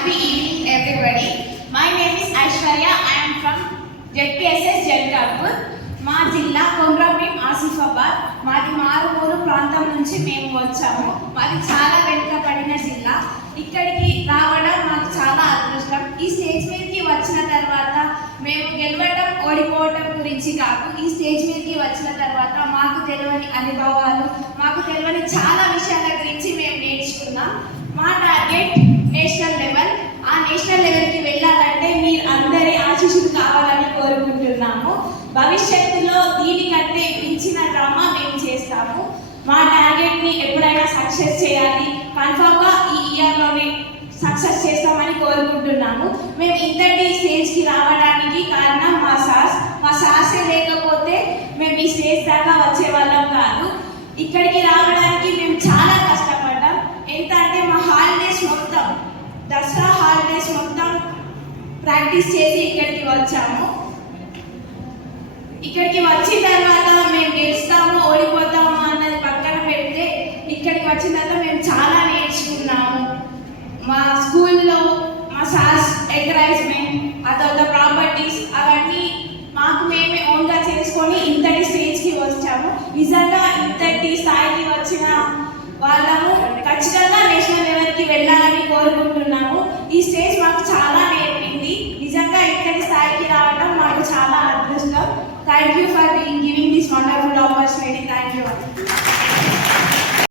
Happy evening, everybody. My name is Aishwarya. I am from ZPSS Jalgapur. మా జిల్లా కొమ్రాభీం ఆసిఫాబాద్. మాది మారుమూరు ప్రాంతం నుంచి మేము వచ్చాము. మాది చాలా వెనుకబడిన జిల్లా. ఇక్కడికి రావడం మాకు చాలా అదృష్టం. ఈ స్టేజ్ మీదకి వచ్చిన తర్వాత మేము గెలవడం ఓడిపోవడం గురించి కాదు. ఈ స్టేజ్ మీదకి వచ్చిన తర్వాత మాకు తెలియని అనుభవాలు, మాకు తెలియని చాలా విషయాల గురించి మేము నేర్చుకున్నాం. మా టార్గెట్ నేషనల్ లెవెల్. ఆ నేషనల్ లెవెల్కి వెళ్ళాలంటే మీరు అందరి ఆశీస్సులు కావాలని కోరుకుంటున్నాము. భవిష్యత్తులో దీనికంటే మించిన డ్రామా మేము చేస్తాము. మా టార్గెట్ని ఎప్పుడైనా సక్సెస్ చేయాలి. కన్ఫామ్గా ఈ ఇయర్లోనే సక్సెస్ చేస్తామని కోరుకుంటున్నాము. మేము ఇంతటి స్టేజ్కి రావడానికి కారణం మా సార్సే లేకపోతే మేము ఈ స్టేజ్ దాకా వచ్చే వాళ్ళం కాదు. ఇక్కడికి రావడానికి మేము చాలా కష్టపడ్డాం. ఎంత అంటే మా హాలిడేస్ మొత్తం, దసరా హాలిడేస్ మొత్తం ప్రాక్టీస్ చేసి ఇక్కడికి వచ్చాము. ఇక్కడికి వచ్చిన తర్వాత మేము గెలుస్తాము ఓడిపోతాము అన్నది పక్కన పెడితే ఇక్కడికి వచ్చిన తర్వాత మేము చాలా నేర్చుకున్నాము. మా స్కూల్లో మా సార్స్ ఎంకరేజ్మెంట్, ఆ తర్వాత ప్రాపర్టీస్ అవన్నీ మాకు మేమే ఓన్గా చేసుకొని ఇంతటి స్టేజ్కి వచ్చాము. నిజంగా ఇంతటి స్థాయికి వచ్చిన వాళ్ళము ఖచ్చితంగా నేషనల్ లెవెల్కి వెళ్ళాలని కోరుకుంటున్నాము.